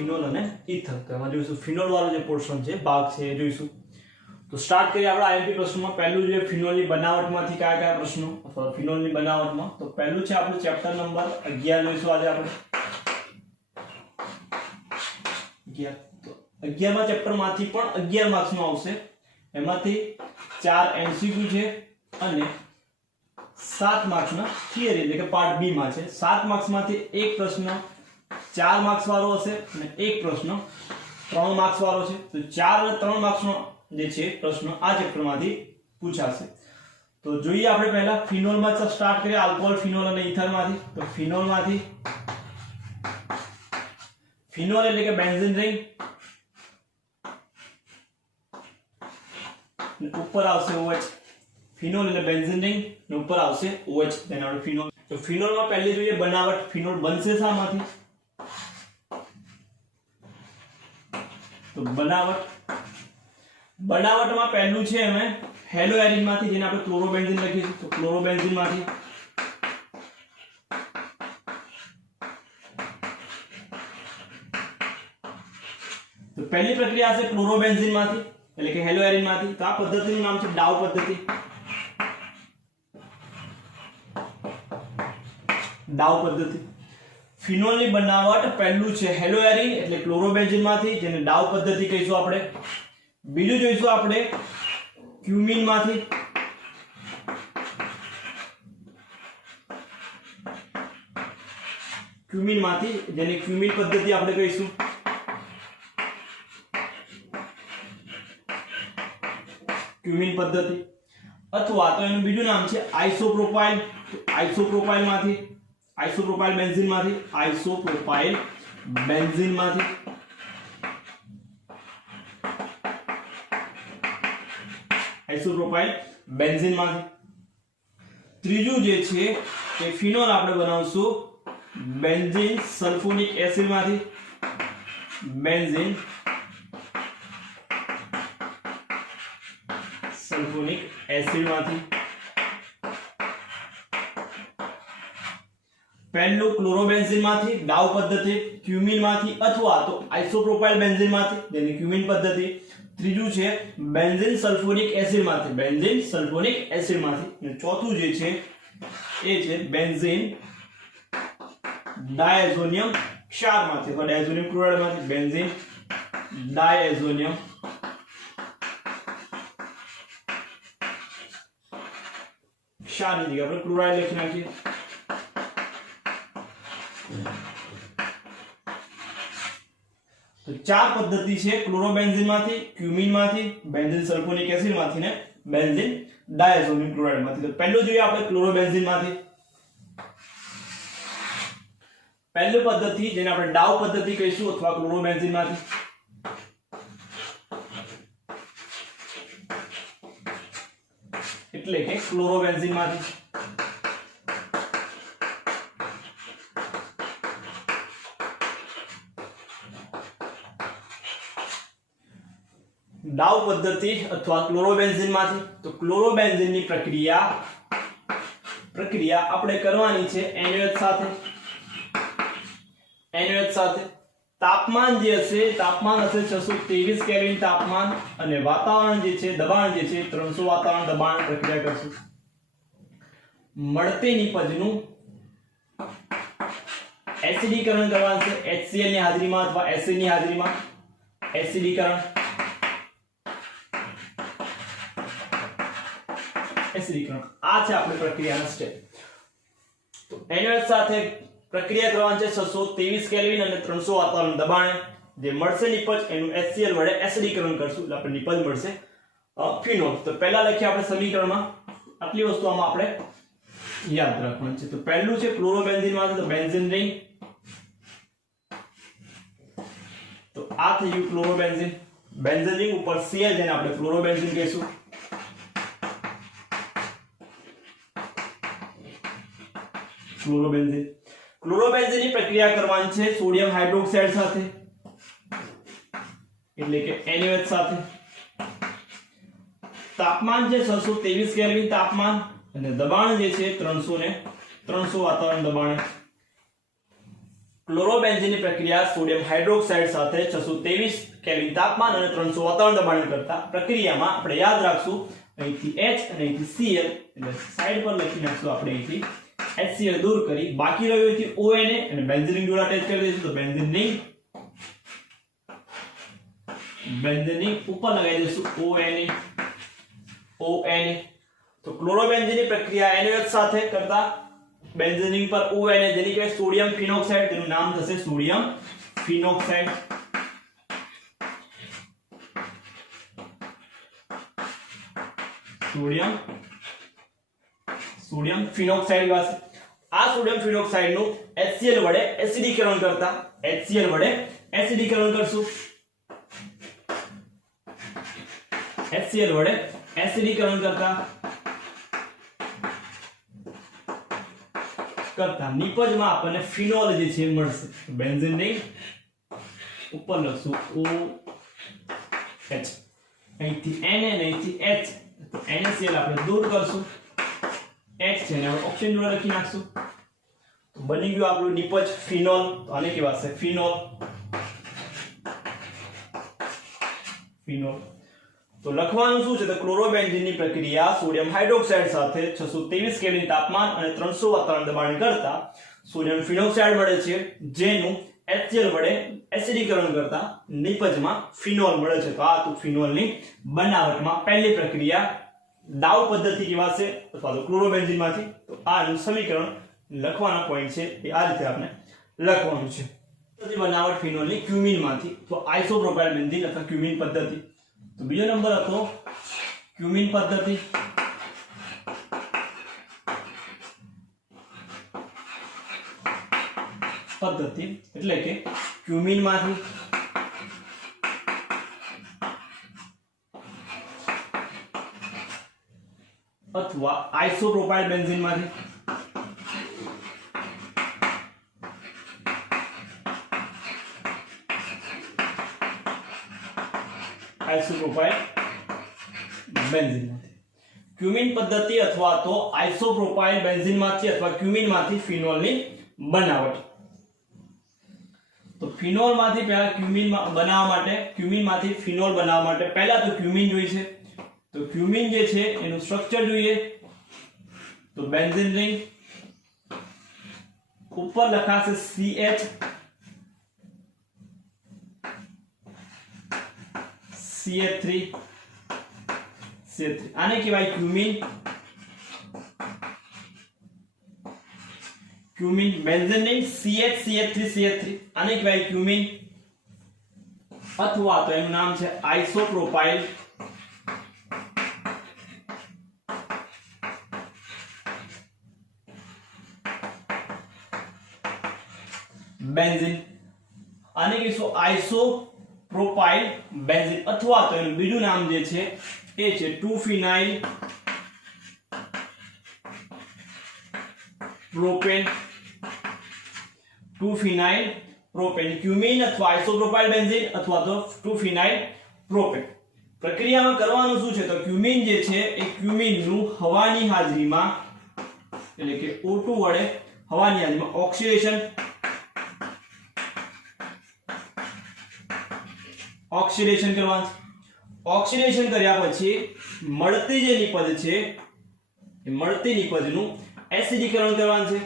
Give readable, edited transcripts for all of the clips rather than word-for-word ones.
Phenol અને ether. તો એમાં જોઈશું ફિનોલ વાળો જે પોર્શન છે, ભાગ છે, એ જોઈશું. તો સ્ટાર્ટ કરીએ આપણે આઈએમપી પ્રશ્નોમાં. પહેલું છે ફિનોલની બનાવટમાંથી કયા પ્રશ્નો અથવા ફિનોલની બનાવટમાં. તો પહેલું છે આપણું ચેપ્ટર નંબર 11 જોઈશું આજે આપણે. 11. તો 11મા ચેપ્ટરમાંથી પણ 11 માર્ક્સનો આવશે. એમાંથી 4 એમસીક્યુ છે અને 7 માર્ક્સના થિયરી એટલે કે પાર્ટ બી માં છે. 7 માર્ક્સમાંથી એક પ્રશ્ન 4 માર્ક્સ વાળો હશે અને એક પ્રશ્ન 3 માર્ક્સ વાળો છે. તો 4 અને 3 માર્ક્સનો જે છે પ્રશ્ન આ ચેપ્ટરમાંથી પૂછાશે. તો જોઈએ આપણે પહેલા ફિનોલમાં સ્ટાર્ટ કરીએ, આલ્કોહોલ, ફિનોલ અને ઇથરમાંથી. તો ફિનોલમાંથી ફિનોલ એટલે કે બેન્ઝીન રિંગ, ઉપર આવશે OH. ફિનોલ એટલે બેન્ઝીન રિંગ ને ઉપર આવશે OH. તેને આપણે ફિનોલ. તો ફિનોલમાં પહેલી જોઈએ બનાવટ. ફિનોલ બનશે શામાંથી? તો બનાવટમાં પહેલું છે અમે હેલોએરિનમાંથી, જેને આપણે ક્લોરોબેન્ઝીન લખીશું. તો ક્લોરોબેન્ઝીનમાંથી તો પહેલી પ્રક્રિયા છે ક્લોરોબેન્ઝીનમાંથી એટલે કે હેલોએરિનમાંથી. તો આ પદ્ધતિનું નામ છે ડાઉ પદ્ધતિ. ડાઉ પદ્ધતિ. ફિનોલની બનાવટ પહેલું છે હેલોએરિન એટલે ક્લોરોબેન્ઝીનમાંથી, જેને ડાઉ પદ્ધતિ કહીશું આપણે. બીજું જોઈશું આપણે ક્યુમિનમાંથી. ક્યુમિનમાંથી, જેને ક્યુમિન પદ્ધતિ આપણે કહીશું. ક્યુમિન પદ્ધતિ. અથવા તો એનું બીજું નામ છે આઇસોપ્રોપાઇલ. આઇસોપ્રોપાઇલમાંથી, આઇસોપ્રોપાઇલ બેન્ઝીનમાંથી, આઇસોપ્રોપાઇલ બેન્ઝીનમાંથી. આઇસોપ્રોપાઇલ બેન્ઝીનમાંથી. ત્રીજું જે છે એ ફિનોલ આપણે બનાવશું બેન્ઝીન સલ્ફોનિક એસિડમાંથી. બેન્ઝીન સલ્ફોનિક એસિડમાંથી. પહેલું ક્લોરોબેન્ઝીનમાંથી ડાઉ પદ્ધતિ, ક્યુમિનમાંથી અથવા તો આઇસોપ્રોપાઇલ બેન્ઝીનમાંથી, જેની ક્યુમિન પદ્ધતિ. ત્રીજું છે બેન્ઝીન સલ્ફોનિક એસિડમાંથી, બેન્ઝીન સલ્ફોનિક એસિડમાંથી. અને ચોથું જે છે એ છે બેન્ઝીન ડાયઝોનિયમ ક્ષારમાંથી અથવા ડાયઝોનિયમ ક્લોરાઇડમાંથી. બેન્ઝીન ડાયઝોનિયમ ક્ષારની જગ્યાએ આપણે ક્લોરાઇડ લખી નાખીએ. તો 4 પદ્ધતિ છે ક્લોરોબેન્ઝીનમાંથી, ક્યુમિનમાંથી, બેન્ઝીન સલ્ફોનિક એસિડમાંથી ને બેન્ઝીન ડાયઝોનિયમ ક્લોરાઇડમાંથી. તો પહેલું જોઈએ આપણે ક્લોરોબેન્ઝીનમાંથી. પહેલી પદ્ધતિ જેને આપણે ડાઉ પદ્ધતિ કહીશું અથવા ક્લોરોબેન્ઝીનમાંથી. એટલે કે ક્લોરોબેન્ઝીનમાંથી. ડાઉ પદ્ધતિ અથવા ક્લોરોબેન્ઝીનમાંથી. તો ક્લોરોબેન્ઝીનની પ્રક્રિયા આપણે કરવાની છે NaOH સાથે. NaOH સાથે તાપમાન જે હશે, તાપમાન હશે 623 કેલ્વિન તાપમાન અને વાતાવરણ જે છે, દબાણ જે છે 300 વાતાવરણ દબાણ પ્રક્રિયા કરશું. મળતી નિપજનું એસિડીકરણ કરવાનું છે HCl ની હાજરીમાં અથવા એસિડ ની હાજરીમાં. એસિડીકરણ આ છે આપણી પ્રક્રિયાનો સ્ટેપ. તો NaOH સાથે પ્રક્રિયા કરવાની છે 623 કેલ્વિન અને 300 વાતાવરણ દબાણે. જે મળશે નિપજ એનું HCl વડે એસિડીકરણ કરશું એટલે આપણે નિપજ મળશે ફિનોલ. તો પહેલા લખીએ આપણે સમીકરણમાં. આટલી વસ્તુ આમાં આપણે યાદ રાખવાની છે. તો પહેલું છે ક્લોરોબેન્ઝીનમાંથી, તો બેન્ઝીન રિંગ. તો આ થઈ ગયું ક્લોરોબેન્ઝીન. બેન્ઝીન રિંગ ઉપર Cl, જેને આપણે ક્લોરોબેન્ઝીન કહીશું. ક્લોરોબેન્ઝીન. ક્લોરોબેન્ઝીનની પ્રક્રિયા કરવાની છે સોડિયમ હાઇડ્રોક્સાઇડ સાથે એટલે કે NaOH સાથે. તાપમાન છે 623 કેલ્વિન તાપમાન અને દબાણ જે છે 300 વાતાવરણ દબાણે. ક્લોરોબેન્ઝીનની પ્રક્રિયા સોડિયમ હાઇડ્રોક્સાઇડ સાથે 623 કેલ્વિન તાપમાન અને 300 વાતાવરણ દબાણ કરતા પ્રક્રિયામાં આપણે યાદ રાખશું અહીંથી H અને અહીંથી Cl એટલે સાઈડ પર લખી નાખશું આપણે અહીંથી HCl દૂર કરી બાકી રહ્યું અહીંથી ONA અને બેન્ઝીન રિંગ જોડે અટેચ કરી દઈશું તો બેન્ઝીન રિંગ ઉપર લગાવી દઈશું ONA તો ક્લોરોબેન્ઝીનની પ્રક્રિયા NaOH સાથે કરતા બેન્ઝીન રિંગ પર ONA જેની કહેવાય સોડિયમ ફિનોક્સાઇડ તેનું નામ થશે સોડિયમ ફિનોક્સાઇડ સોડિયમ ફિનોક્સાઇડ પાસે આ સોડિયમ ફિનોક્સાઇડ નું HCl વડે એસિડીકરણ કરશું HCl વડે એસિડીકરણ કરતા નિપજમાં આપણને ફિનોલ જે છે મળશે બેન્ઝીન રિંગ ઉપર લખશું OH અહીંથી Na અને અહીંથી H તો NaCl આપણે દૂર કરશું H છે ને આપણે ઓક્સિજન જોડે લખી નાખશું તો બની ગયું આપણું નિપજ ફિનોલ તો આને કહેવાશે ફિનોલ તો લખવાનું શું છે તો ક્લોરોબેન્ઝીનની પ્રક્રિયા સોડિયમ હાઇડ્રોક્સાઇડ સાથે 623 કેલ્વિન તાપમાન અને 300 વાતાવરણ દબાણ કરતા સોડિયમ ફિનોક્સાઇડ મળે છે જેનું HCl વડે એસિડીકરણ કરતા નિપજમાં ફિનોલ મળે છે તો આ તો ફિનોલની બનાવટમાં પહેલી પ્રક્રિયા દાવ પદ્ધતિ કહેવાશે અથવા તો ક્લોરોબેન્ઝીનમાંથી તો આનું સમીકરણ લખવાના પોઈન્ટ છે એ આ રીતે આપણે લખવાનું છે બનાવટ ફિનોલની ક્યુમિનમાંથી તો આઇસોપ્રોપાઇલ બેન્ઝીન અથવા ક્યુમિન પદ્ધતિ તો બીજો નંબર હતો ક્યુમિન પદ્ધતિ એટલે કે ક્યુમિનમાંથી અથવા આઇસોપ્રોપાઇલ બેન્ઝીનમાંથી આઇસોપ્રોપાઇલ બેન્ઝીનમાંથી ક્યુમિન પદ્ધતિ અથવા તો આઇસોપ્રોપાઇલ બેન્ઝીનમાંથી અથવા ક્યુમિનમાંથી ફિનોલની બનાવટ તો ફિનોલમાંથી પહેલા ક્યુમિનમાંથી ફિનોલ બનાવવા માટે પહેલા તો ક્યુમિન જોઈશે તો ક્યુમિન જે છે એનું સ્ટ્રક્ચર જોઈએ તો બેન્ઝીન રિંગ ઉપર લખાશે CH CH3 આને કહેવાય ક્યુમિન બેન્ઝીન રિંગ CH3 આને કહેવાય ક્યુમિન અથવા તો એનું નામ છે આઇસોપ્રોપાઇલ બેન્ઝીન આને કહીશું આઇસોપ્રોપાઇલ બેન્ઝીન અથવા તો એનું બીજું નામ જે છે એ છે 2-phenyl propane 2-phenyl propane cumin અથવા આઇસોપ્રોપાઇલ બેન્ઝીન અથવા તો 2-phenyl પ્રોપેન પ્રક્રિયામાં કરવાનું શું છે તો ક્યુમિન જે છે એ ક્યુમિનનું હવાની હાજરીમાં એટલે કે O2 વડે હવાની હાજરીમાં ઓક્સિડેશન કરવાનું ઓક્સિડેશન કર્યા પછી મળતી જે નિપજ છે એ મળતી નિપજનું એસિડીકરણ કરવાનું છે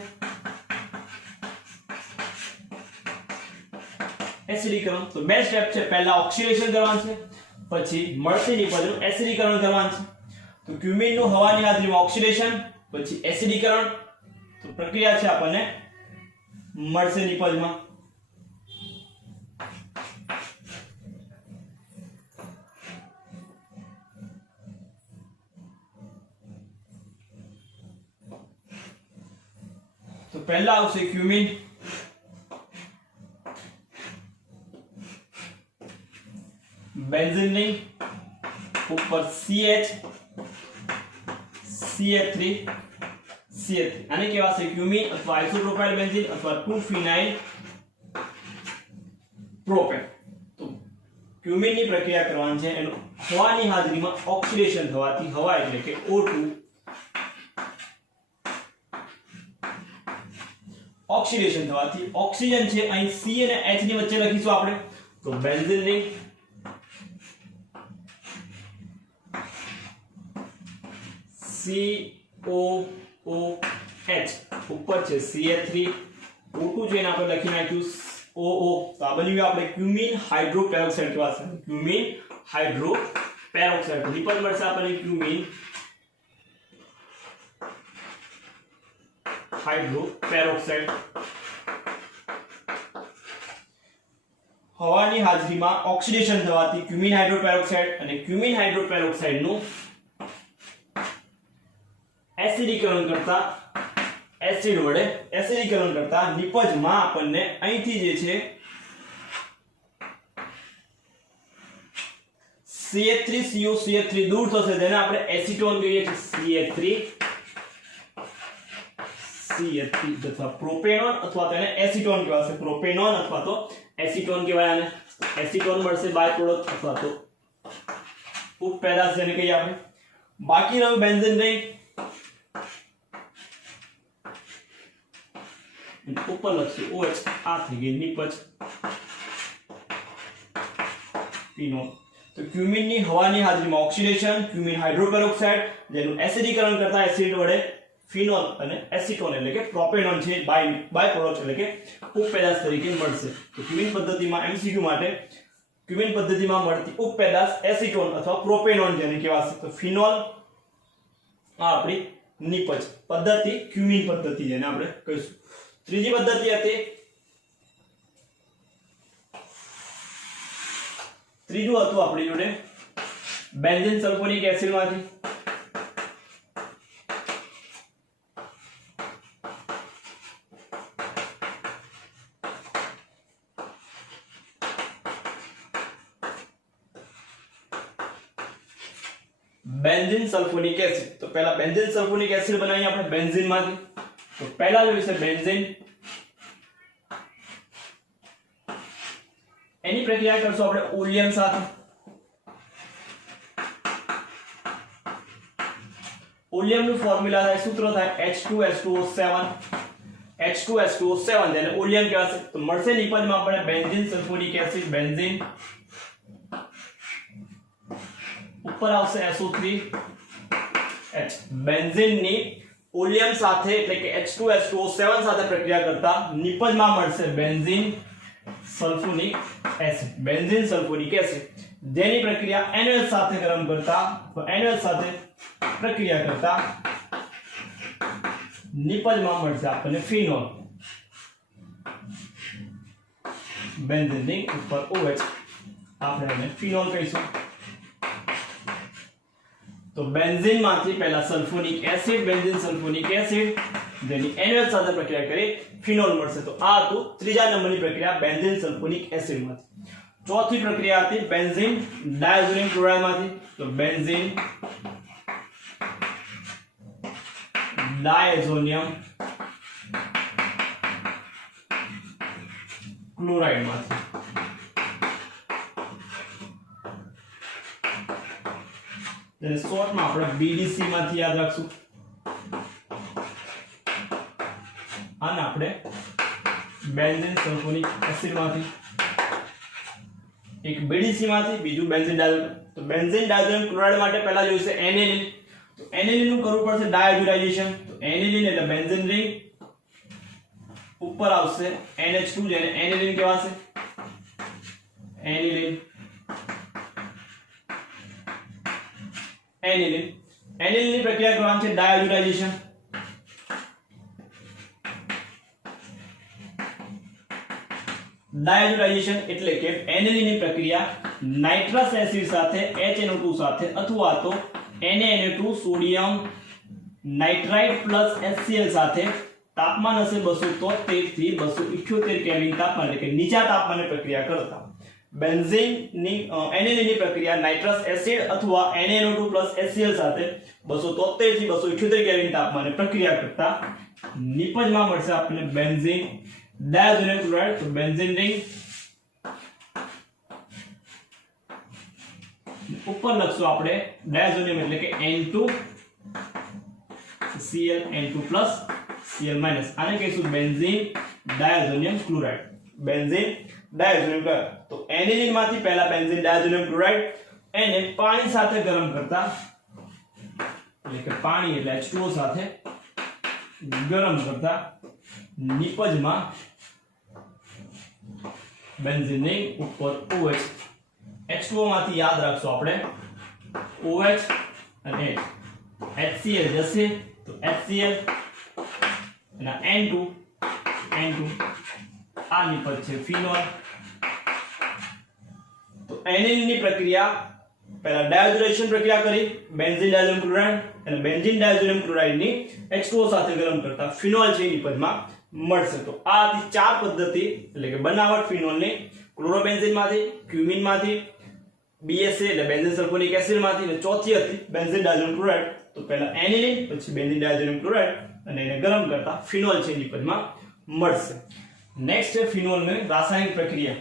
એસિડીકરણ તો બે સ્ટેપ છે પહેલા ઓક્સિડેશન કરવાનું છે પછી મળતી નિપજનું એસિડીકરણ કરવાનું છે તો ક્યુમિનનું હવાની હાજરીમાં ઓક્સિડેશન પછી એસિડીકરણ તો પ્રક્રિયા છે આપણને મળશે નિપજમાં તો પહેલા આવશે ક્યુમિન બેન્ઝીન રિંગ ઉપર CH CH3 આને કહેવાશે ક્યુમિન અથવા આઇસોપ્રોપાઇલ બેન્ઝીન અથવા 2-phenyl પ્રોપેન તો ક્યુમિનની પ્રક્રિયા કરવાની છે એનું હવાની હાજરીમાં ઓક્સિડેશન થવાથી હવા એટલે કે O2 ઓક્સિડેશન થવાથી ઓક્સિજન છે અહીં C અને H ની વચ્ચે લખીશું આપણે તો બેન્ઝીન રિંગ COOH ઉપર છે CH3 O2 છે એને આપણે લખી નાખ્યું OO તો આ બન્યું આપણે ક્યુમિન હાઇડ્રોપેરોક્સાઇડ કહેવાશે ક્યુમિન હાઇડ્રોપેરોક્સાઇડ નિપજ મળશે આપણને ક્યુમિન હાઇડ્રોપેરોક્સાઇડ હવાની હાજરીમાં ઓક્સિડેશન થવાથી ક્યુમિન હાઇડ્રોપેરોક્સાઇડ અને ક્યુમિન હાઇડ્રોપેરોક્સાઇડ નું એસિડીકરણ કરતા એસિડ વડે એસિડીકરણ કરતા નિપજમાં આપણને અહીંથી જે છે CH3CO દૂર થશે જેને આપણે એસીટોન કહીએ છીએ CH3 તથા પ્રોપેનોન અથવા તેને એસીટોન કહેવાશે પ્રોપેનોન અથવા તો એસીટોન કહેવાય આને એસીટોન મળશે બાય પ્રોડક્ટ અથવા તો ઉપપેદાશ જેને કહીએ આપણે બાકી રહ્યું બેન્ઝીન રિંગ ઉપર લખશું OH આ થઈ ગઈ નિપજ ફિનોલ તો ક્યુમિન ની હવાની હાજરીમાં ઓક્સિડેશન ક્યુમિન હાઇડ્રોપેરોક્સાઇડ જેનું એસિડીકરણ કરતા એસિડ વડે ફિનોલ અને એસીટોન એટલે કે પ્રોપેનોન છે બાય પ્રોડક્ટ એટલે કે ઉપપેદાશ તરીકે મળશે તો ક્યુમિન પદ્ધતિમાં MCQ માટે ક્યુમિન પદ્ધતિમાં મળતી ઉપપેદાશ એસીટોન અથવા પ્રોપેનોન જેને કહેવાશે તો ફિનોલ આ આપણી નિપજ પદ્ધતિ ક્યુમિન પદ્ધતિ જેને આપણે કહીશું ત્રીજી પદ્ધતિ હતી ત્રીજું હતું આપણી જોડે બેન્ઝીન સલ્ફોનિક એસિડ માંથી બેન્ઝીન સલ્ફોનિક એસિડ તો પહેલા બેન્ઝીન સલ્ફોનિક એસિડ બનાવીએ આપણે બેન્ઝીન માંથી તો પહેલા જોઈશે બેન્ઝીન એની પ્રક્રિયા કરશું આપણે ઓલિયમ સાથે ઓલિયમ નું ફોર્મ્યુલા થાય સૂત્ર થાય H2SO7 જેને ઓલિયમ કહેવાશે તો મળશે નિપજમાં આપણે બેન્ઝીન સલ્ફોનિક એસિડ બેન્ઝીન ઉપર આવશે SO3H બેન્ઝીન ની ઓલિયમ સાથે એટલે કે H2SO7 સાથે પ્રક્રિયા કરતા નિપજમાં મળશે બેન્ઝીન સલ્ફોનિક એસિડ જેની પ્રક્રિયા NaOH સાથે ગરમ કરતા તો NaOH સાથે પ્રક્રિયા કરતા નિપજમાં મળશે આપણને ફિનોલ બેન્ઝીન ની ઉપર OH આપણે એને ફિનોલ કહીશું તો બેન્ઝીન માંથી પહેલા sulphonic acid benzene sulphonic acid જેની NaOH સાથે પ્રક્રિયા કરી ફિનોલ મળશે તો આ હતું ત્રીજા નંબરની પ્રક્રિયા બેન્ઝીન સલ્ફોનિક એસિડ માંથી ચોથી પ્રક્રિયા હતી બેન્ઝીન ડાયઝોનિયમ ક્લોરાઇડ માંથી તો બેન્ઝીન ડાયઝોનિયમ ક્લોરાઇડ માંથી તેને શોર્ટમાં આપણે BDC માંથી યાદ રાખશું અને આપણે બેન્ઝીન સલ્ફોનિક એસિડ માંથી એક BDC માંથી બીજું બેન્ઝીન ડાયઝોનિયમ તો બેન્ઝીન ડાયઝોનિયમ ક્લોરાઇડ માટે પહેલા જોઈશે એનિલિન તો એનિલિન નું કરવું પડશે ડાયહાઇડ્રોલાઇઝેશન તો એનિલિન એટલે બેન્ઝીન રિંગ ઉપર આવશે NH2 જેને એનિલિન કહેવાશે એનિલિન ની પ્રક્રિયા કરવાની છે ડાયહાઇડ્રોલાઇઝેશન ડાયહાઇડ્રોલાઇઝેશન એટલે કે એનિલિન ની પ્રક્રિયા નાઇટ્રસ એસિડ સાથે HNO2 સાથે અથવા તો NaNO2 sodium nitrite plus HCl સાથે તાપમાન હશે 273 થી 278 કેલ્વિન તાપમાન એટલે કે નીચા તાપમાને પ્રક્રિયા કરતા બેન્ઝીન ની એનિલિન ની પ્રક્રિયા નાઇટ્રસ એસિડ અથવા NaNO2 HCl સાથે 273 થી 278 કેલ્વિન તાપમાને પ્રક્રિયા કરતા નિપજમાં મળશે આપણને બેન્ઝીન ડાયઝોનિયમ ક્લોરાઇડ તો બેન્ઝીન રિંગ ઉપર લખશું આપણે ડાયઝોનિયમ એટલે કે N2 Cl N2+ Cl- આને કહીશું benzene diazonium chloride. Benzene diazonium chloride. તો એનિલીન માંથી પહેલા બેન્ઝીન ડાયઝોનિયમ ક્લોરાઇડ એને પાણી સાથે ગરમ કરતા, એટલે કે પાણી એટલે H2O સાથે ગરમ કરતા નિપજમાં બેન્ઝીનની ઉપર OH, H2O માંથી યાદ રાખશો આપણે OH અને H, HCl જશે તો HCl અને N2 આ નિપજ છે ફિનોલ. તો એનિલીનની પ્રક્રિયા પહેલા ડાયઝોનેશન પ્રક્રિયા કરી બેન્ઝીન ડાયઝોનિયમ ક્લોરાઇડ અને બેન્ઝીન ડાયઝોનિયમ ક્લોરાઇડની H2O સાથે ગરમ કરતા ફિનોલ છે નિપજમાં મળશે. તો આ હતી ચાર પદ્ધતિ, એટલે કે બનાવટ ફિનોલની ક્લોરોબેન્ઝીન માંથી, ક્યુમિન માંથી, BSA એટલે બેન્ઝીન સલ્ફોનિક એસિડ માંથી, અને ચોથી હતી બેન્ઝીન ડાયઝોનિયમ ક્લોરાઇડ. તો પહેલા એનિલીન પછી બેન્ઝીન ડાયઝોનિયમ ક્લોરાઇડ અને એને ગરમ કરતા ફિનોલ છે નિપજમાં મળશે. નેક્સ્ટ છે ફિનોલની રાસાયણિક પ્રક્રિયા.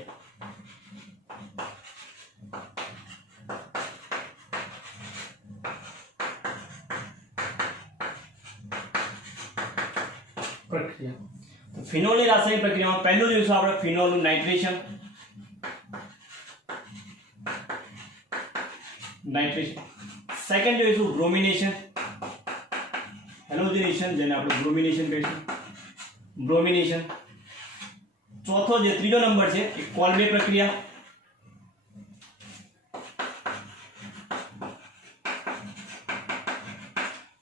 ફિનોલની રાસાયણિક પ્રક્રિયામાં પહેલું જોઈશું આપણે ફિનોલનું નાઇટ્રેશન. સેકન્ડ જોઈશું બ્રોમિનેશન, હેલોજનેશન જેને આપણે બ્રોમિનેશન કહીશું, બ્રોમિનેશન. ચોથો જે ત્રીજો નંબર છે એ કોલ્બે પ્રક્રિયા.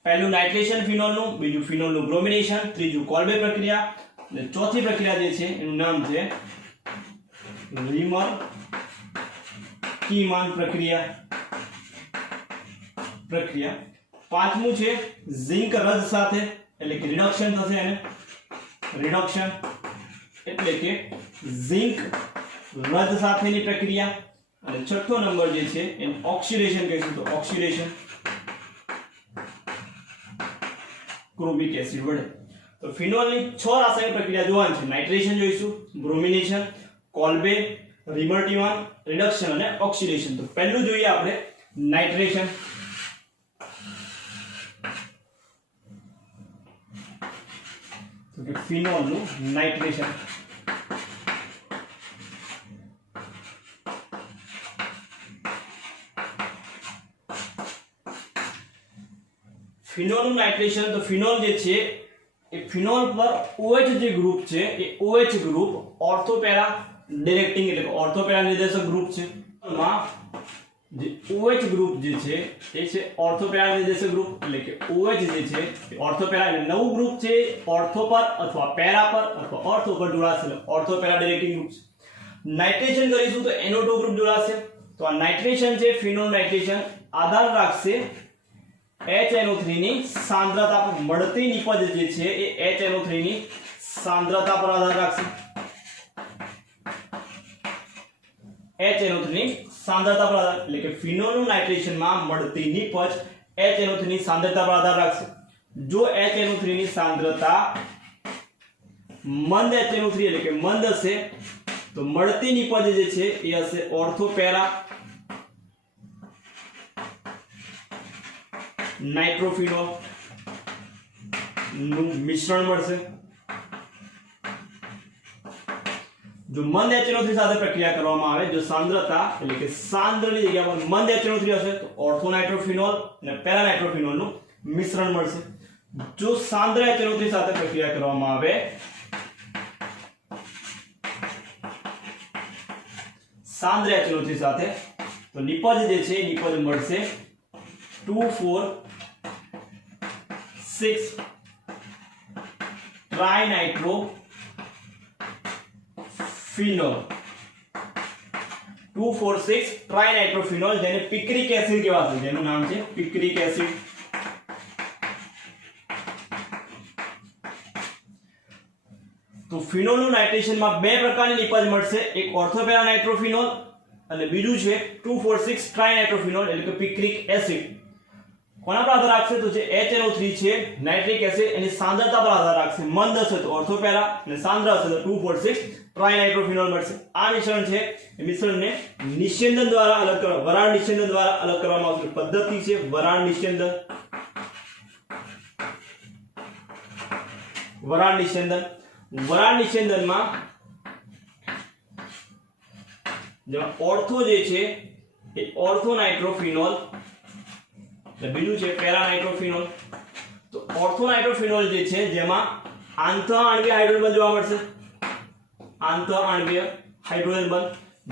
પહેલું નાઇટ્રેશન ફિનોલનું, બીજું ફિનોલનું બ્રોમિનેશન, ત્રીજું કોલ્બે પ્રક્રિયા અને ચોથી પ્રક્રિયા જે છે એનું નામ છે રીમર કીમાન પ્રક્રિયા. પાંચમું છે ઝિંક રજ સાથે, એટલે કે રિડક્શન થશે એને, રિડક્શન એટલે કે ઝિંક રજ સાથેની પ્રક્રિયા. અને છઠ્ઠો નંબર જે છે એને ઓક્સિડેશન કહીશું, તો ઓક્સિડેશન ક્રોમિક એસિડ વડે. તો ફિનોલની 6 રાસાયણિક પ્રક્રિયા જોવાની છે. નાઇટ્રેશન જોઈશું, બ્રોમિનેશન, કોલ્બે, રિમર્ટીવાન, રિડક્શન અને ઓક્સિડેશન. તો પહેલું જોઈએ આપણે નાઇટ્રેશન. તો કે ફિનોલનું નાઇટ્રેશન. ફિનોલનું નાઇટ્રેશન, તો ફિનોલ જે છે એ ફિનોલ પર OH જે ગ્રુપ છે એ OH ગ્રુપ ઓર્થોપેરા ડિરેક્ટિંગ એટલે કે ઓર્થોપેરા નિર્દેશક ગ્રુપ છે. માં જે OH ગ્રુપ જે છે એ છે ઓર્થોપેરા નિર્દેશક ગ્રુપ, એટલે કે OH જે છે એ ઓર્થોપેરા એટલે નવું ગ્રુપ છે, ઓર્થો પર અથવા પેરા પર અથવા ઓર્થો પર જોડાશે, ઓર્થોપેરા ડિરેક્ટિંગ ગ્રુપ છે. નાઇટ્રેશન કરીશું તો NO2 ગ્રુપ જોડાશે. તો આ નાઇટ્રેશન છે ફિનોલ નાઇટ્રેશન આધાર રાખશે HNO3 ની સાંદ્રતા પર. મળતી નિપજ જે છે એ HNO3 ની સાંદ્રતા પર આધાર રાખશે. HNO3 ની સાંદ્રતા પર આધાર, એટલે કે ફિનોલનું નાઇટ્રેશનમાં મળતી નિપજ HNO3 ની સાંદ્રતા પર આધાર રાખશે. જો HNO3 ની સાંદ્રતા મંદ HNO3 એટલે કે મંદ હશે તો મળતી નિપજ જે છે એ હશે ઓર્થોપેરા નાઇટ્રોફિનોલ નું મિશ્રણ મળશે. જો મંદ HNO3 સાથે પ્રક્રિયા કરવામાં આવે, જો સાંદ્રતા એટલે કે સાંદ્રની જગ્યા પર મંદ HNO3 હશે તો ઓર્થોનાઇટ્રોફિનોલ અને પેરાનાઇટ્રોફિનોલ નું મિશ્રણ મળશે. જો સાંદ્ર HNO3 સાથે પ્રક્રિયા કરવામાં આવે, સાંદ્ર HNO3 સાથે, તો નિપજ જે છે નિપજ મળશે 2,4,6 ટ્રાઇનાઇટ્રોફિનોલ. 2,4,6 ટ્રાઇનાઇટ્રોફિનોલ જેને પિક્રિક એસિડ કહેવાશે, જેનું નામ છે પિક્રિક એસિડ. તો ફિનોલનું નાઇટ્રેશનમાં બે પ્રકારની નિપજ મળશે, એક ઓર્થોપેરા નાઇટ્રોફિનોલ અને બીજું છે 2,4,6 ટ્રાઇનાઇટ્રોફિનોલ એટલે કે પિક્રિક એસિડ. કોના પર આધાર રાખશે તો જે HNO3 છે નાઇટ્રિક એસિડ એની સાંદ્રતા પર આધાર રાખશે. મંદ હશે તો ઓર્થોપેરા અને સાંદ્ર હશે તો 2,4,6 ટ્રાઇનાઇટ્રોફિનોલ મળશે. આ મિશ્રણ છે એ મિશ્રણને નિસ્યંદન દ્વારા અલગ કરવા, વરાળ નિસ્યંદન દ્વારા અલગ કરવામાં આવશે. પદ્ધતિ છે વરાળ નિસ્યંદન. વરાળ નિષેધન. વરાળ નિષેધનમાં જેમાં ઓર્થો જે છે એ ઓર્થો નાઇટ્રોફિનોલ, બીજું છે પેરા નાઇટ્રોફિનોલ. તો ઓર્થો નાઇટ્રોફિનોલ જે છે જેમાં આંતઃ આણ્વીય હાઇડ્રોજન બંધ જોવા મળશે. આંતઃ આણ્વીય હાઇડ્રોજન બંધ.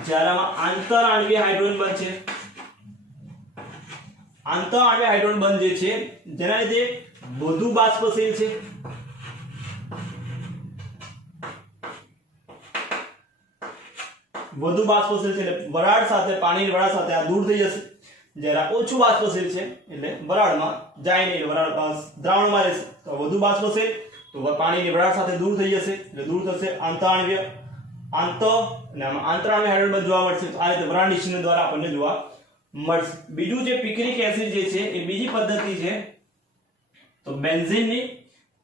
જ્યારે આમાં આંતર આણ્વીય હાઇડ્રોજન બંધ છે. આંતર આણ્વીય હાઇડ્રોજન બંધ જે છે જેના લીધે વધુ બાષ્પશીલ છે. વધુ બાષ્પશીલ છે એટલે વરાળ સાથે, પાણીની વરાળ સાથે આ દૂર થઈ જશે. જ્યારે ઓછું બાષ્પશીલ છે એટલે વરાળમાં જાય નહીં, વરાળ દ્રાવણમાં રહેશે. તો વધુ બાષ્પશીલ તો પાણીની વરાળ સાથે દૂર થઈ જશે એટલે દૂર થશે આંતરઆણ્વીય. અને આમાં આંતરઆણ્વીય હાઇડ્રોજન બંધ જોવા મળશે. તો આ રીતે વરાળ નિષેધન દ્વારા આપણને જોવા મળશે. બીજું જે પિક્રિક એસિડ જે છે એ બીજી પદ્ધતિ છે. તો બેન્ઝીનની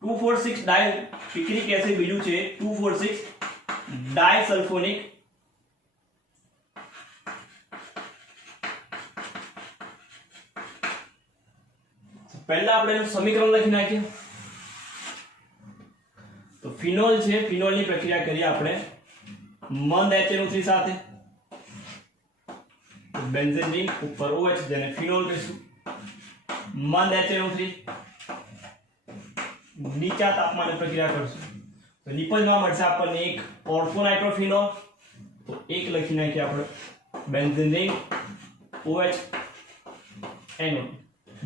2,4,6 ડાય પિક્રિક એસિડ, બીજું છે 2,4,6 ડાયસલ્ફોનિક પહેલા આપણે એનું સમીકરણ લખી નાખીએ. તો ફિનોલ છે, ફિનોલની પ્રક્રિયા કરીએ આપણે મંદ HNO3 સાથે. બેન્ઝીન રિંગ ઉપર OH જેને ફિનોલ કહીશું. મંદ HNO3 નીચા તાપમાને પ્રક્રિયા કરશું તો નિપજમાં મળશે આપણને એક ઓર્થો નાઇટ્રોફિનોલ. તો એક લખી નાખીએ આપણે બેન્ઝીન રિંગ OH NO.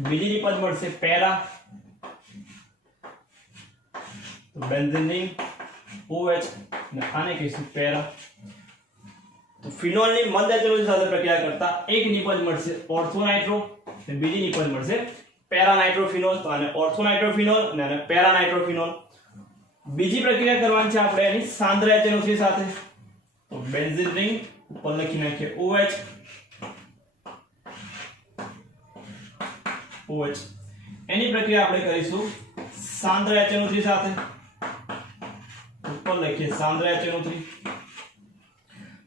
બીજી નિપજ મળશે પેરા. તો બેન્ઝીન રિંગ OH ને આને કહીશું પેરા. તો ફિનોલની મંદ HNO3 સાથે પ્રક્રિયા કરતા એક નિપજ મળશે ઓર્થો નાઇટ્રો અને બીજી નિપજ મળશે પેરા નાઇટ્રોફિનોલ. તો આને ઓર્થો નાઇટ્રોફિનોલ અને આને પેરા નાઇટ્રોફિનોલ. બીજી પ્રક્રિયા કરવાની છે આપણે એની સાંદ્ર HNO3 સાથે. તો બેન્ઝીન રિંગ ઉપર લખી નાખીએ OH એની પ્રક્રિયા આપણે કરીશું સાંદ્ર HNO3 સાથે. ઉપર લખીએ સાંદ્ર HNO3.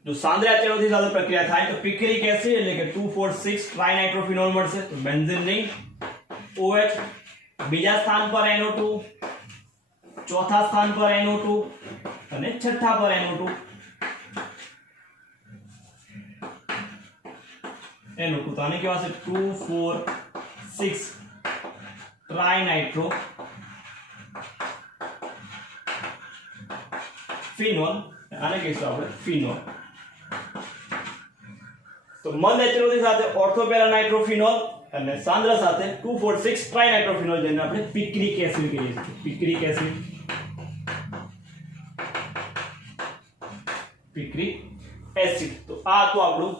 જો સાંદ્ર HNO3 સાથે પ્રક્રિયા થાય તો પિક્રિક એસિડ એટલે કે 2,4,6 ટ્રાઇનાઇટ્રોફિનોલ મળશે. તો બેન્ઝીન રિંગ OH, બીજા સ્થાન પર NO2, ચોથા સ્થાન પર NO2 અને છઠ્ઠા પર NO2. તો આને કેવા છે 2,4,6 ટ્રાઇનાઇટ્રો ફિનોલ. આને કહીશું આપણે ફિનોલ. તો મંદ HNO3 સાથે ઓર્થોપેરા નાઇટ્રોફિનોલ અને સાંદ્ર સાથે 2,4,6 ટ્રાઇનાઇટ્રોફિનોલ જેને આપણે પિક્રિક એસિડ કહીએ છીએ. Picric acid, picric acid. તો આ તો આપણું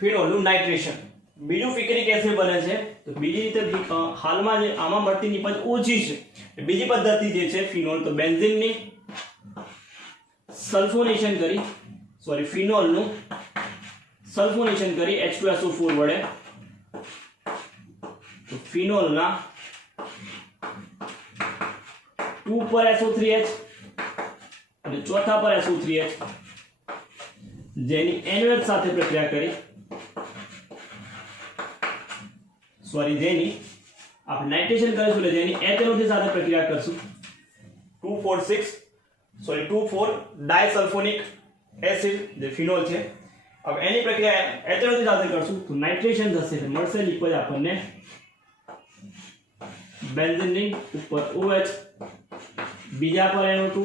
ફિનોલનું નાઇટ્રેશન. બીજું પિક્રિક એસિડ બને છે તો બીજી રીતે હાલમાં જે આમાં મળતી નિપજ ઓછી છે. બીજી પદ્ધતિ જે છે ફિનોલ, તો બેન્ઝીનની સલ્ફોનેશન કરી ફિનોલનું સલ્ફોનેશન કરી H2SO4 વડે. તો ફિનોલના 2 પર SO3H અને ચોથા પર SO3H જેની NOH સાથે પ્રક્રિયા કરી જેની આપણે નાઇટ્રેશન કરીશું એટલે જેની HNO3 સાથે પ્રક્રિયા કરશું 2,4 ડાયસલ્ફોનિક એસિડ જે ફિનોલ છે. હવે એની પ્રક્રિયા HNO3 સાથે કરશું તો નાઇટ્રેશન થશે એટલે મળશે લિક્વિડ આપણને બેન્ઝીન રિંગ ઉપર OH, બીજા પર NO2,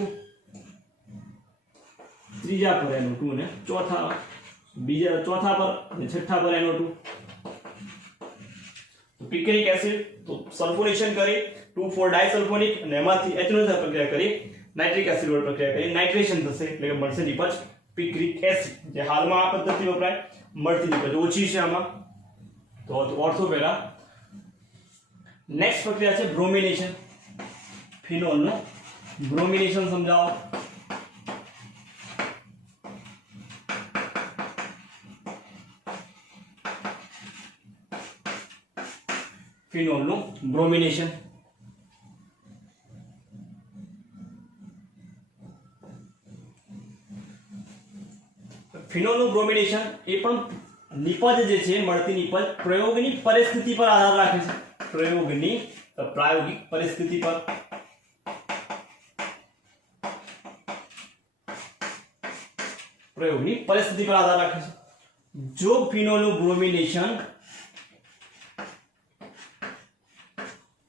ત્રીજા પર NO2 અને ચોથા પર અને છઠ્ઠા પર NO2. પિક્રિક એસિડ તો સલ્ફોનેશન કરી 2,4 ડાયસલ્ફોનિક અને એમાંથી HNO3 સાથે પ્રક્રિયા કરી નાઇટ્રિક એસિડ વડે પ્રક્રિયા કરી નાઇટ્રેશન થશે એટલે કે મળશે નિપજ પિક્રિક એસિડ. જે હાલમાં આ પદ્ધતિ વપરાય, મળતી નિપજ ઓછી છે આમાં. તો ઓર્થોપેરા. નેક્સ્ટ પ્રક્રિયા છે બ્રોમિનેશન. ફિનોલનું બ્રોમિનેશન સમજાવો. ફિનોલનું બ્રોમિનેશન. ફિનોલનું બ્રોમિનેશન એ પણ નિપજ જે છે મળતી નિપજ પ્રયોગની પરિસ્થિતિ પર આધાર રાખે છે. પ્રાયોગિક પરિસ્થિતિ પર પ્રયોગની પરિસ્થિતિ પર આધાર રાખે છે. જો ફિનોલનું બ્રોમિનેશન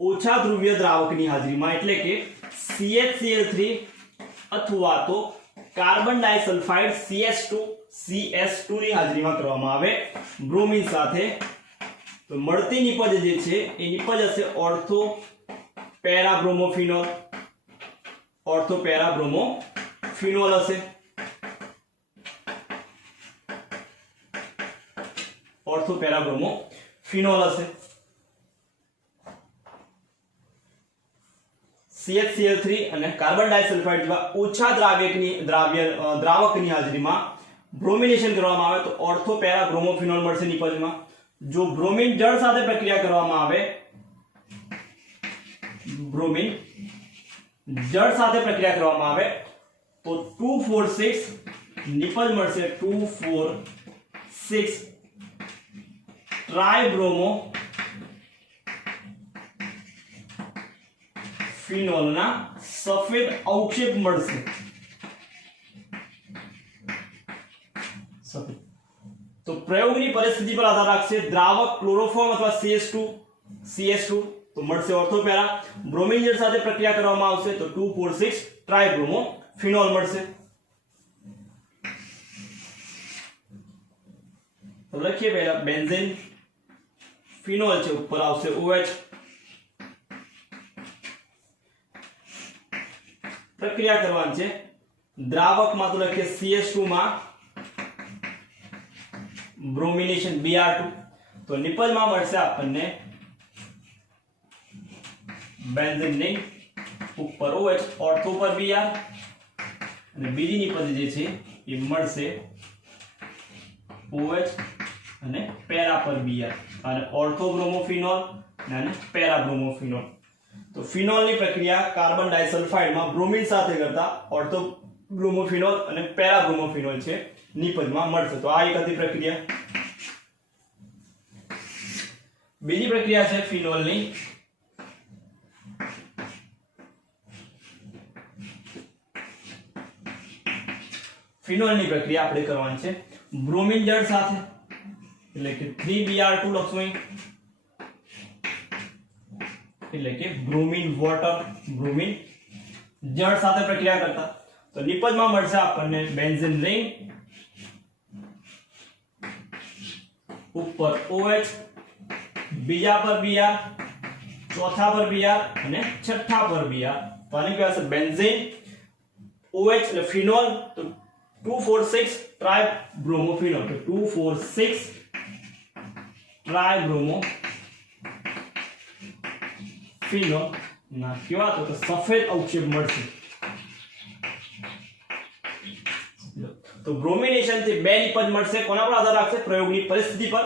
ઓછા ધ્રુવીય દ્રાવકની હાજરીમાં એટલે કે CHCl3 અથવા તો કાર્બન ડાઇસલ્ફાઇડ CS2 ની હાજરીમાં કરવામાં આવે બ્રોમિન સાથે, તો મળતી નિપજ જે છે એ નિપજ હશે ઓર્થો પેરાબ્રોમોફિનોલ હશે. CHCl3 અને કાર્બન ડાઇસલ્ફાઇડ જેવા ઓછા દ્રાવકની હાજરીમાં બ્રોમિનેશન કરવામાં આવે તો ઓર્થો પેરાબ્રોમોફિનોલ મળશે નિપજમાં. જો બ્રોમિન જળ સાથે પ્રક્રિયા કરવામાં આવે, તો 246 નિપજ મળશે 246 ટ્રાઇબ્રોમો ફિનોલના સફેદ અવક્ષેપ મળશે. તો પ્રયોગની પરિસ્થિતિ પર આધાર રાખશે. દ્રાવક ક્લોરોફોર્મ અથવા CS2 તો મળશે ઓર્થોપેરા. બ્રોમિન જળ સાથે પ્રક્રિયા કરવામાં આવશે તો 246 ટ્રાઇબ્રોમો ફિનોલ મળશે. તો લખીએ પહેલા બેન્ઝેન ફિનોલ છે, ઉપર આવશે OH. પ્રક્રિયા કરવાની છે દ્રાવકમાં, તો લખીએ CS2 માં બ્રોમિનેશન Br2, તો નિપજમાં મળશે આપણને બેન્ઝીન ની ઉપર OH, ઓર્થો પર Br, અને બીજી નિપજ જે છે એ મળશે OH અને પેરા પર Br, અને ઓર્થોબ્રોમોફિનોલ અને પેરાબ્રોમોફિનોલ. તો ફિનોલની પ્રક્રિયા કાર્બન ડાઇસલ્ફાઇડમાં બ્રોમિન સાથે કરતા ઓર્થોબ્રોમોફિનોલ અને પેરાબ્રોમોફિનોલ છે નિપજમાં મળશે. તો આ એક હતી પ્રક્રિયા. બીજી પ્રક્રિયા છે ફિનોલની પ્રક્રિયા આપણે કરવાની છે બ્રોમિન જળ સાથે, એટલે કે 3Br2 લખશું અહીં, એટલે કે બ્રોમિન જળ સાથે પ્રક્રિયા કરતા. તો નિપજમાં મળશે આપણને બેન્ઝીન રિંગ, ઉપર OH, બીજા પર Br, ચોથા પર Br અને છઠ્ઠા પર Br. તો આને કહેવાય બેન્ઝીન OH એટલે ફિનોલ, તો 246 ટ્રાઇબ્રોમોફિનોલ, તો 246 ટ્રાઇબ્રોમોફિનોલ ના કેવા તો સફેદ અવક્ષેપ મળશે. તો બ્રોમિનેશન થી બે નિપજ મળશે. કોના પર આધાર રાખશે? પ્રયોગની પરિસ્થિતિ પર.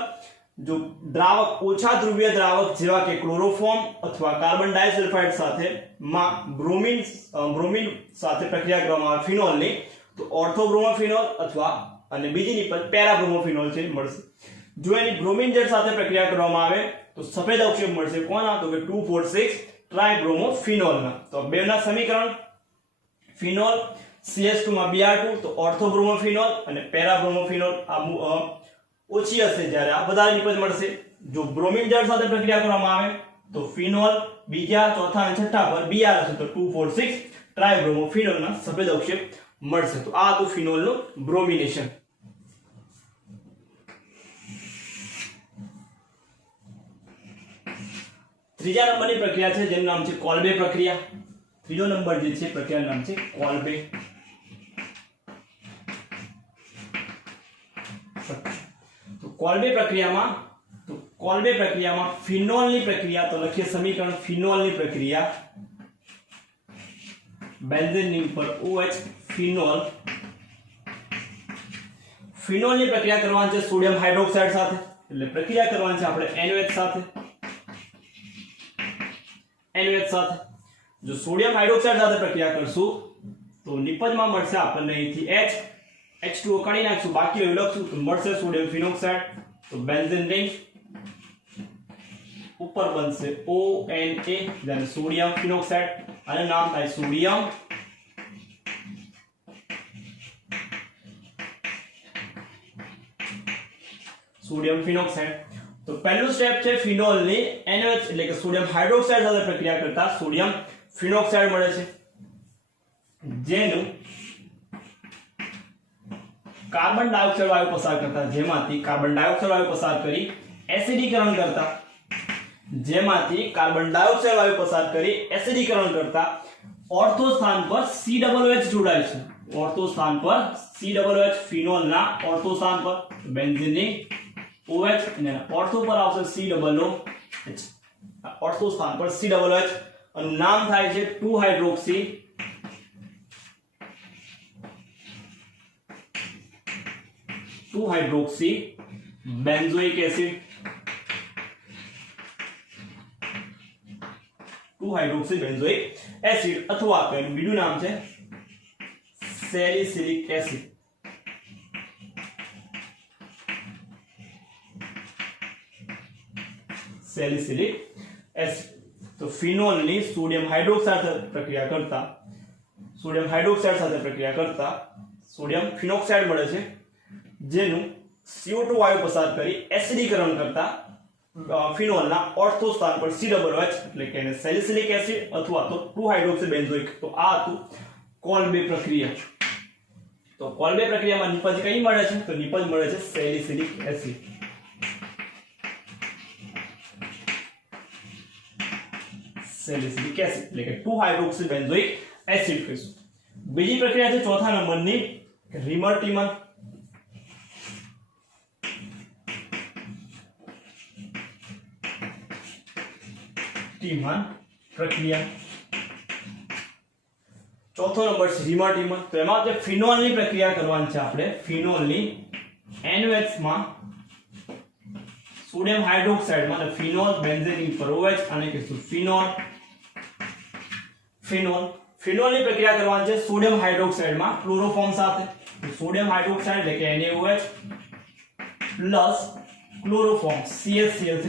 જો દ્રાવક ઓછા ધ્રુવીય દ્રાવક જેવા કે ક્લોરોફોર્મ અથવા કાર્બન ડાઇસલ્ફાઇડ સાથે માં બ્રોમિન સાથે પ્રક્રિયા કરવામાં આવે ફિનોલની, તો ઓર્થોબ્રોમોફિનોલ અથવા અને બીજી નિપજ પેરાબ્રોમોફિનોલ છે મળશે. જો એની બ્રોમિન જળ સાથે પ્રક્રિયા કરવામાં આવે તો સફેદ અવક્ષેપ મળશે. કોના? તો કે 246 ટ્રાઇબ્રોમોફિનોલના. તો બેના સમીકરણ ફિનોલ CS2 માં Br2, તો ઓર્થોબ્રોમોફિનોલ અને પેરાબ્રોમોફિનોલ આ ઓછી હશે જ્યારે આ વધારે નિપજ મળશે. જો બ્રોમિન જળ સાથે પ્રક્રિયા કરવામાં આવે તો ફિનોલ બીજા, ચોથા અને છઠ્ઠા પર Br હશે, તો 246 ટ્રાઇબ્રોમોફિનોલના સફેદ અવક્ષેપ મળશે. તો આ હતું ફિનોલનું બ્રોમિનેશન. ત્રીજા નંબરની પ્રક્રિયા છે જેનું નામ છે કોલ્બે પ્રક્રિયા. ત્રીજો નંબર જે છે પ્રક્રિયાનું નામ છે કોલ્બે. તો કોલ્બે પ્રક્રિયામાં ફિનોલની પ્રક્રિયા, તો લખીએ સમીકરણ ફિનોલની પ્રક્રિયા બેન્ઝીન ઉપર OH ફિનોલની પ્રક્રિયા કરવાની છે સોડિયમ હાઇડ્રોક્સાઇડ સાથે, એટલે પ્રક્રિયા કરવાની છે આપણે NOH સાથે. જો સોડિયમ હાઇડ્રોક્સાઇડ સાથે પ્રક્રિયા કરશું તો નિપજમાં મળશે આપણને અહીંથી H2O કાઢી નાખશું, બાકી એવું લખશું તો મળશે સોડિયમ ફિનોક્સાઇડ. તો બેન્ઝીન રિંગ ઉપર બનશે ONA, એટલે સોડિયમ ફિનોક્સાઇડ, અને નામ થાય સોડિયમ સોડિયમ ફિનોક્સાઇડ. તો પહેલું સ્ટેપ છે ફિનોલની NaOH એટલે કે સોડિયમ હાઇડ્રોક્સાઇડ સાથે પ્રક્રિયા કરતા સોડિયમ ફિનોક્સાઇડ મળે છે, જેનું કાર્બન ડાયોક્સાઇડ વાયુ પસાર કરતા, જેમાંથી કાર્બન ડાયોક્સાઇડ વાયુ પસાર કરી એસિડીકરણ કરતા, જેમાંથી કાર્બન ડાયોક્સાઇડ વાયુ પસાર કરી એસિડીકરણ કરતા ઓર્થો સ્થાન પર COOH જોડાય છે. ઓર્થો સ્થાન પર COOH, ફિનોલના ઓર્થો સ્થાન પર બેન્ઝીનની OH અને ઓર્થો પર આવશે COOH. ઓર્થો સ્થાન પર COOH અને નામ થાય છે 2 hydroxy benzoic acid. 2 hydroxy benzoic acid અથવા તો એનું બીજું નામ છે સેલિસિલિક એસિડ. Salicylic acid. તો ફિનોલની સોડિયમ હાઇડ્રોક્સાઇડ સાથે પ્રક્રિયા કરતા સોડિયમ ફિનોક્સાઇડ મળે છે, જેનું CO2 વાયુ પસાર કરી એસિડીકરણ કરતા ફિનોલના ઓર્થો સ્થાન પર COOH એટલે કે સેલિસિલિક એસિડ અથવા તો 2 હાઇડ્રોક્સી બેન્ઝોઇક. તો આ હતું કોલ્બે પ્રક્રિયા. તો કોલ્બે પ્રક્રિયામાં નિપજ કઈ મળે છે? તો નિપજ મળે છે સેલિસિલિક એસિડ. સેલિસિલિક એસિડ એટલે કે 2 હાઇડ્રોક્સી બેન્ઝોઇક એસિડ કહીશું. બીજી પ્રક્રિયા છે ચોથા નંબરની રિમર-ટીમર. પ્રક્રિયા. ચોથો નંબર છે રિમર-ટીમર. તો એમાં જે ફિનોલની પ્રક્રિયા કરવાની છે આપણે, ફિનોલની NaOH માં સોડિયમ હાઇડ્રોક્સાઇડ માં ફિનોલ બેન્ઝીન પર OH અને કહીશું ફિનોલની પ્રક્રિયા કરવાની છે સોડિયમ હાઇડ્રોક્સાઇડ માં ક્લોરોફોર્મ સાથે. સોડિયમ હાઇડ્રોક્સાઇડ એટલે કે NaOH પ્લસ ક્લોરોફોર્મ CH3.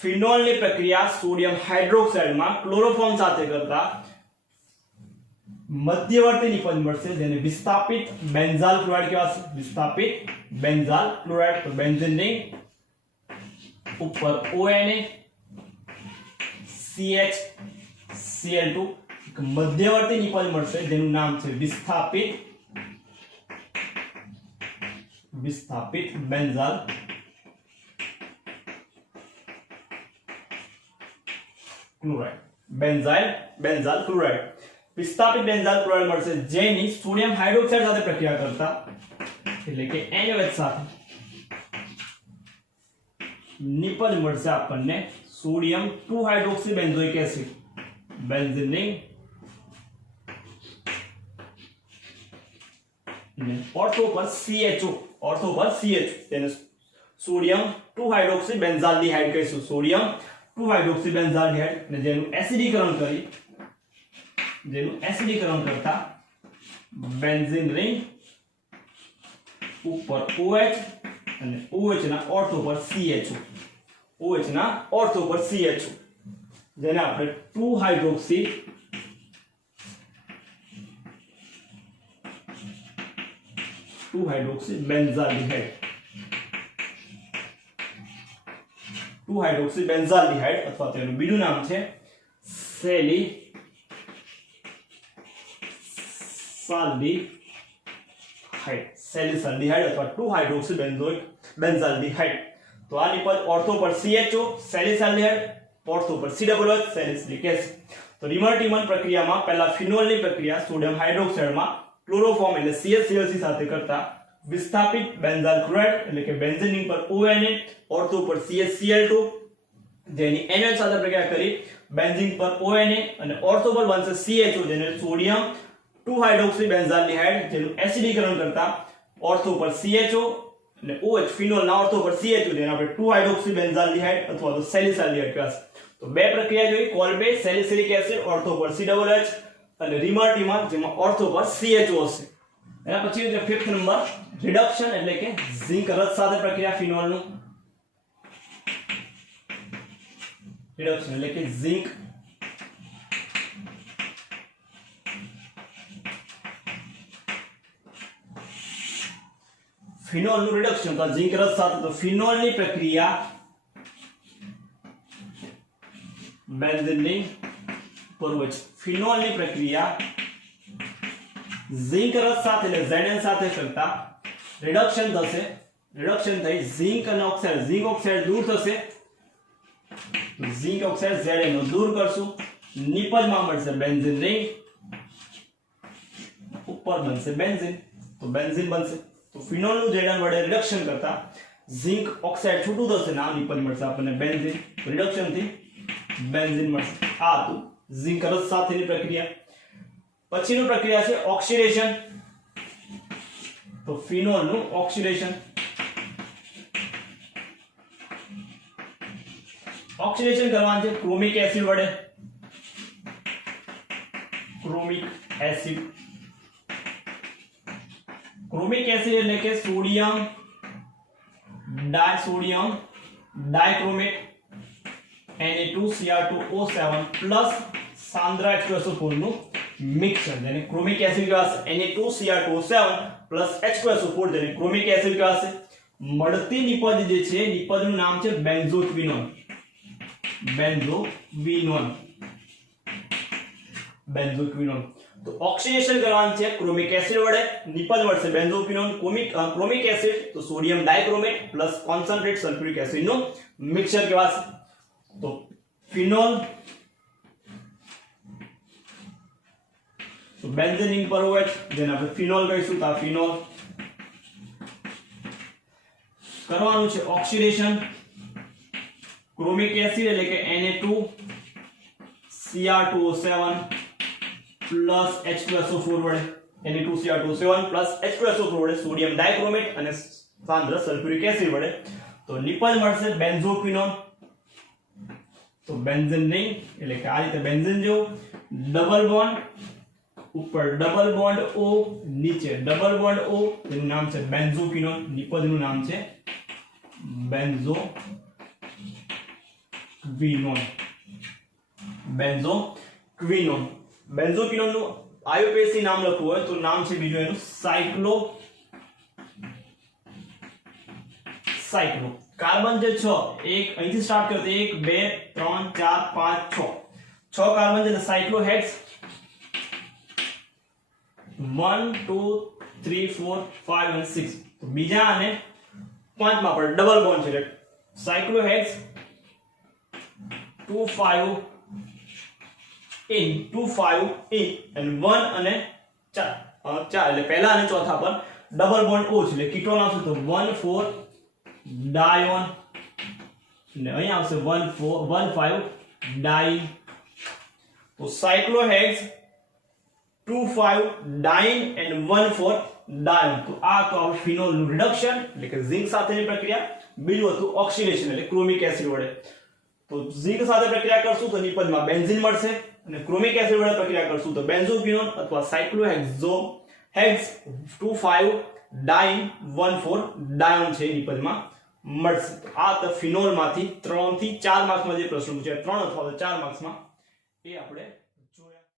ફિનોલની પ્રક્રિયા સોડિયમ હાઇડ્રોક્સાઇડ માં ક્લોરોફોર્મ સાથે કરતા મધ્યવર્તી નિપજ મળશે, જેને વિસ્થાપિત બેન્ઝાલ ક્લોરાઇડ કહેવાશે. વિસ્થાપિત બેન્ઝાલ ક્લોરાઇડ. તો બેન્ઝીનની ઉપર ONA CHCl2 એક મધ્યવર્તી નિપજ મળશે, જેનું નામ છે વિસ્થાપિત બેન્ઝાલ ક્લોરાઇડ. બેન્ઝાલ ક્લોરાઇડ. વિસ્થાપિત બેન્ઝાલ ક્લોરાઇડ મળશે, જેની સોડિયમ હાઇડ્રોક્સાઇડ સાથે પ્રક્રિયા કરતા એટલે કે NaOH સાથે નિપજ મળશે આપણને સોડિયમ 2 હાઇડ્રોક્સી બેન્ઝોઇક એસિડ. બેન્ઝીનની ઓર્થો પર CHO તેને સોડિયમ 2 હાઇડ્રોક્સી બેન્ઝાલ્ડિહાઇડ કહીશું. સોડિયમ 2 હાઇડ્રોક્સી બેન્ઝાલ્ડિહાઇડ અને જેનું એસિડીકરણ કરતા બેન્ઝીન રિંગ ઉપર OH અને OH ના ઓર્થો પર CHO. જેને આપણે 2 હાઇડ્રોક્સી બેન્ઝાલ્ડિહાઇડ અથવા તેનું બીજું નામ છે સેલિસાલ્ડિહાઇડ અથવા 2 હાઇડ્રોક્સી બેન્ઝાલ્ડિહાઇડ. તો આ નિપજ ઓર્થો પર CHO સેલિસાલ્ડિહાઇડ, ઓર્થો પર COOH સેલિસિલિક એસિડ. તો રિમર-ટીમર પ્રક્રિયામાં પહેલા ફિનોલની પ્રક્રિયા સોડિયમ હાઇડ્રોક્સાઇડમાં ક્લોરોફોર્મ એટલે CHClC સાથે કરતા વિસ્થાપિત બેન્ઝાલ ક્લોરાઇડ એટલે કે બેન્ઝીન પર ONA ઓર્થો પર CHCl2 જેની NaOH સાથે પ્રક્રિયા કરી બેન્ઝીન પર ONA અને ઓર્થો પર બનશે CHO જેને સોડિયમ 2 હાઇડ્રોક્સી બેન્ઝાલ્ડિહાઇડ જેનું એસિડીકરણ કરતા ઓર્થો પર CHO અને OH ફિનોલના ઓર્થો પર CHO જેને આપણે 2 હાઇડ્રોક્સી બેન્ઝાલ્ડિહાઇડ અથવા તો સેલિસાલ્ડિહાઇડ કહેવાય. તો બે પ્રક્રિયા જોઈ, કોલ્બે સેલિસિલિક એસિડ ઓર્થો પર COOH અને રિમર-ટીમર જેમાં ઓર્થો પર CHO હશે. એના પછી જે 5th નંબર રિડક્શન એટલે કે ઝિંક રસ સાથે પ્રક્રિયા ફિનોલનું. રિડક્શન એટલે કે ઝિંક ફિનોલ નું રિડક્શન તો ઝિંક રસ સાથે તો ફિનોલ ની પ્રક્રિયા બેન્ઝીન ની પૂર્વજ ફિનોલ ની પ્રક્રિયા ઝિંક રસ સાથે એટલે Zn સાથે કરતા રિડક્શન થશે રિડક્શન થઈ ઝિંક અને ઓક્સાઇડ દૂર થશે ઝિંક ઓક્સાઇડ Zn નો દૂર કરશું નિપજમાં મળશે બેન્ઝીન રિંગ ઉપર બનશે બેન્ઝીન તો બેન્ઝીન બનશે તો ફિનોલ નું Zn વડે રિડક્શન કરતા ઝિંક ઓક્સાઇડ છૂટું થશે ને આ નિપજ મળશે આપણને બેન્ઝીન રિડક્શન થી બેન્ઝીન મળશે આ તો ઝિંક રસ સાથેની પ્રક્રિયા પછીની પ્રક્રિયા છે ઓક્સિડેશન તો ફિનોલ નું ઓક્સિડેશન કરવાનું છે ક્રોમિક એસિડ વડે ક્રોમિક એસિડ એટલે કે sodium dichromate Na2Cr2O7 plus સાંદ્ર H2SO4 નું મિક્સર જેને ક્રોમિક એસિડ કહેવાશે Na2Cr2O7 પ્લસ H2SO4 જેને ક્રોમિક એસિડ કહેવાશે મળતી નિપજ જે છે નિપજનું નામ છે બેન્ઝોક્વિનોન તો ઓક્સિડેશન કરવાનું છે ક્રોમિક એસિડ વડે નિપજ મળશે બેન્ઝોક્વિનોન ક્રોમિક એસિડ તો sodium dichromate plus concentrate sulphuric acid નું મિક્સર કહેવાશે તો ફિનોલ તો બેન્ઝીન રિંગ પર હોય જેને આપણે ફિનોલ કહીશું તો આ ફિનોલ કરવાનું છે ઓક્સિડેશન ક્રોમિક એસિડ એટલે કે Na2Cr2O7 પ્લસ H2SO4 વડે Na2Cr2O7 પ્લસ H2SO4 વડે સોડિયમ ડાયક્રોમેટ અને સાંદ્ર સલ્ફ્યુરિક એસિડ વડે તો નિપજ મળશે બેન્ઝોક્વિનોન તો બેન્ઝીન રિંગ એટલે કે આ રીતે બેન્ઝીન જેવું ડબલ બોન્ડ ઉપર ડબલ બોન્ડ O નીચે ડબલ બોન્ડ O એનું નામ છે બેન્ઝોક્વિનોન નિપજનું નામ છે બેન્ઝોક્વિનોન નું આઈયુપીએસી નામ લખવું હોય તો નામ છે બીજું એનું સાયક્લો કાર્બન જે 6 એક અહીંથી સ્ટાર્ટ કર્યો તો 1 2 3 4 5 6 કાર્બન છે સાયક્લોહેક્સ 1 2 3 4 5 અને 6 તો બીજા અને પાંચમા પર ડબલ બોન્ડ છે સાયક્લોહેક્સ 2 5 in and 1 અને 4 એટલે પહેલા અને ચોથા પર ડબલ બોન્ડ O છે એટલે કીટોન આવશે તો 1 4 ડાયોન ને અહીં આવશે 1 5 ડાઈ તો સાયક્લોહેક્સ 2 5 ડાઇન and 1 4 ડાયોન તો આ તો ફિનોલ નું રિડક્શન એટલે કે ઝિંક સાથેની પ્રક્રિયા બીજું હતું ઓક્સિડેશન એટલે ક્રોમિક એસિડ વડે તો ઝિંક સાથે પ્રક્રિયા કરશું તો નિપજમાં બેન્ઝીન મળશે અને ક્રોમિક એસિડ વડે પ્રક્રિયા કરશું તો બેન્ઝોક્વિનોન અથવા સાયક્લોહેક્સ 2 5 ડાઇન 1 4 ડાયોન છે નિપજમાં મળશે તો આ તો ફિનોલ માંથી 3 થી 4 માર્ક્સમાં જે પ્રશ્ન પૂછ્યા 3 અથવા 4 માર્ક્સમાં એ આપણે